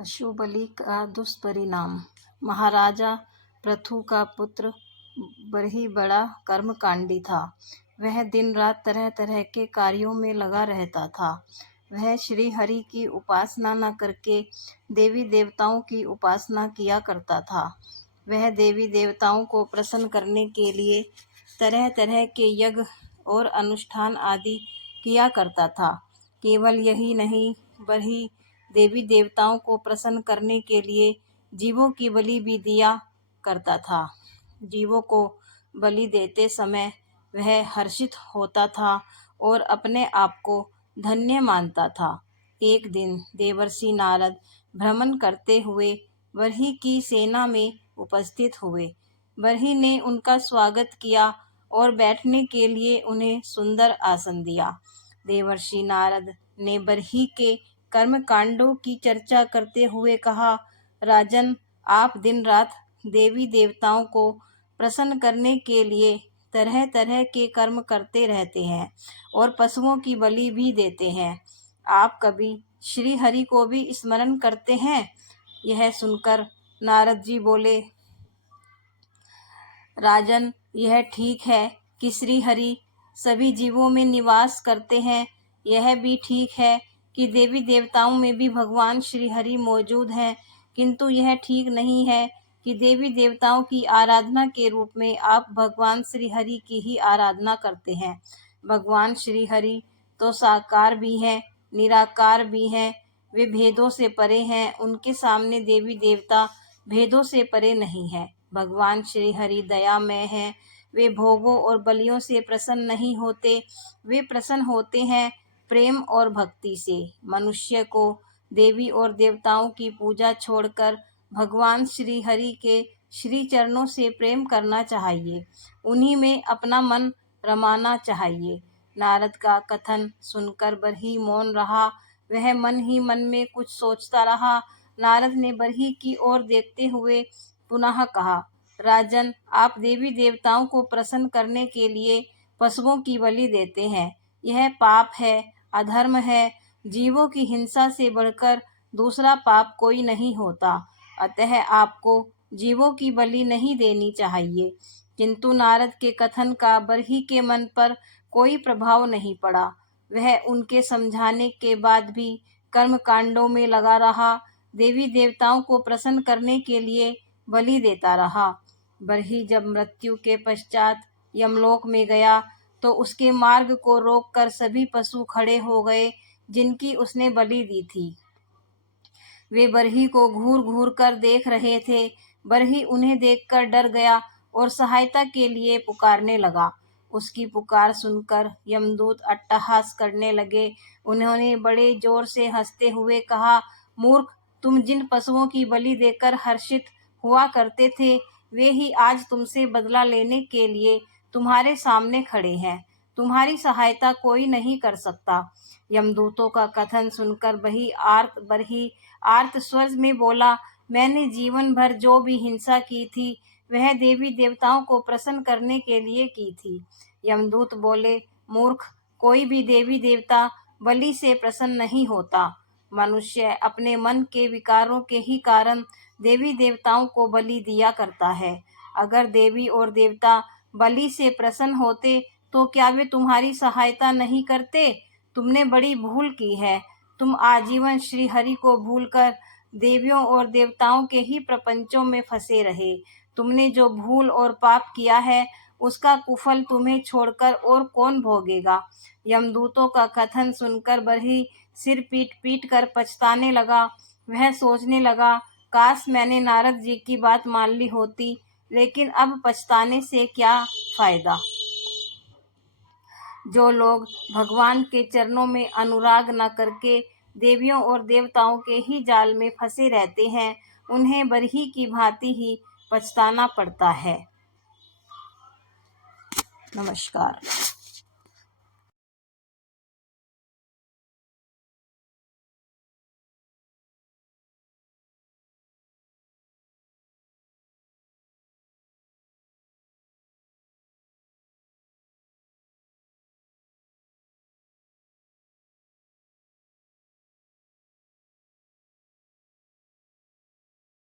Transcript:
पशु बलि का दुष्परिणाम। महाराजा पृथु का पुत्र बरही बड़ा कर्मकांडी था। वह दिन रात तरह तरह के कार्यों में लगा रहता था। वह श्री हरि की उपासना न करके देवी देवताओं की उपासना किया करता था। वह देवी देवताओं को प्रसन्न करने के लिए तरह तरह के यज्ञ और अनुष्ठान आदि किया करता था। केवल यही नहीं, बरही देवी देवताओं को प्रसन्न करने के लिए जीवों की बलि भी दिया करता था। जीवों को बलि देते समय वह हर्षित होता था और अपने आप को धन्य मानता था। एक दिन देवर्षि नारद भ्रमण करते हुए बरही की सेना में उपस्थित हुए। बरही ने उनका स्वागत किया और बैठने के लिए उन्हें सुंदर आसन दिया। देवर्षि नारद ने बरही के कर्म कांडों की चर्चा करते हुए कहा, राजन, आप दिन रात देवी देवताओं को प्रसन्न करने के लिए तरह तरह के कर्म करते रहते हैं और पशुओं की बलि भी देते हैं। आप कभी श्री हरि को भी स्मरण करते हैं? यह सुनकर नारद जी बोले, राजन, यह ठीक है कि श्री हरि सभी जीवों में निवास करते हैं। यह भी ठीक है कि देवी देवताओं में भी भगवान श्री हरि मौजूद हैं, किंतु यह ठीक नहीं है कि देवी देवताओं की आराधना के रूप में आप भगवान श्री हरि की ही आराधना करते हैं। भगवान श्री हरि तो साकार भी हैं, निराकार भी हैं। वे भेदों से परे हैं। उनके सामने देवी देवता भेदों से परे नहीं है। भगवान श्री हरि दयामय हैं। वे भोगों और बलियों से प्रसन्न नहीं होते। वे प्रसन्न होते हैं प्रेम और भक्ति से। मनुष्य को देवी और देवताओं की पूजा छोड़कर भगवान श्री हरि के श्री चरणों से प्रेम करना चाहिए। उन्हीं में अपना मन रमाना चाहिए। नारद का कथन सुनकर बरही मौन रहा। वह मन ही मन में कुछ सोचता रहा। नारद ने बरही की ओर देखते हुए पुनः कहा, राजन, आप देवी देवताओं को प्रसन्न करने के लिए पशुओं की बलि देते हैं। यह पाप है, अधर्म है। जीवों की हिंसा से बढ़कर दूसरा पाप कोई नहीं होता। अतः आपको जीवों की बलि नहीं देनी चाहिए। किंतु नारद के कथन का बरही के मन पर कोई प्रभाव नहीं पड़ा। वह उनके समझाने के बाद भी कर्म कांडों में लगा रहा। देवी देवताओं को प्रसन्न करने के लिए बलि देता रहा। बरही जब मृत्यु के पश्चात यमलोक में गया तो उसके मार्ग को रोककर सभी पशु खड़े हो गए जिनकी उसने बलि दी थी। वे बरही को घूर घूर कर देख रहे थे। बरही उन्हें देखकर डर गया और सहायता के लिए पुकारने लगा। उसकी पुकार सुनकर यमदूत अट्टहास करने लगे। उन्होंने बड़े जोर से हंसते हुए कहा, मूर्ख, तुम जिन पशुओं की बलि देकर हर्षित हुआ करते थे, वे ही आज तुमसे बदला लेने के लिए तुम्हारे सामने खड़े हैं। तुम्हारी सहायता कोई नहीं कर सकता। यमदूतों का कथन सुनकर बरही आर्त स्वर में बोला, मैंने जीवन भर जो भी हिंसा की थी वह देवी देवताओं को प्रसन्न करने के लिए की थी। यमदूत बोले, मूर्ख, कोई भी देवी देवता बलि से प्रसन्न नहीं होता। मनुष्य अपने मन के विकारों के ही कारण देवी देवताओं को बलि दिया करता है। अगर देवी और देवता बलि से प्रसन्न होते तो क्या वे तुम्हारी सहायता नहीं करते? तुमने बड़ी भूल की है। तुम आजीवन श्री हरि को भूलकर देवियों और देवताओं के ही प्रपंचों में फंसे रहे। तुमने जो भूल और पाप किया है उसका कुफल तुम्हें छोड़कर और कौन भोगेगा। यमदूतों का कथन सुनकर बरही सिर पीट पीट कर पछताने लगा। वह सोचने लगा, काश मैंने नारद जी की बात मान ली होती, लेकिन अब पछताने से क्या फायदा। जो लोग भगवान के चरणों में अनुराग न करके देवियों और देवताओं के ही जाल में फंसे रहते हैं, उन्हें बरही की भांति ही पछताना पड़ता है। नमस्कार।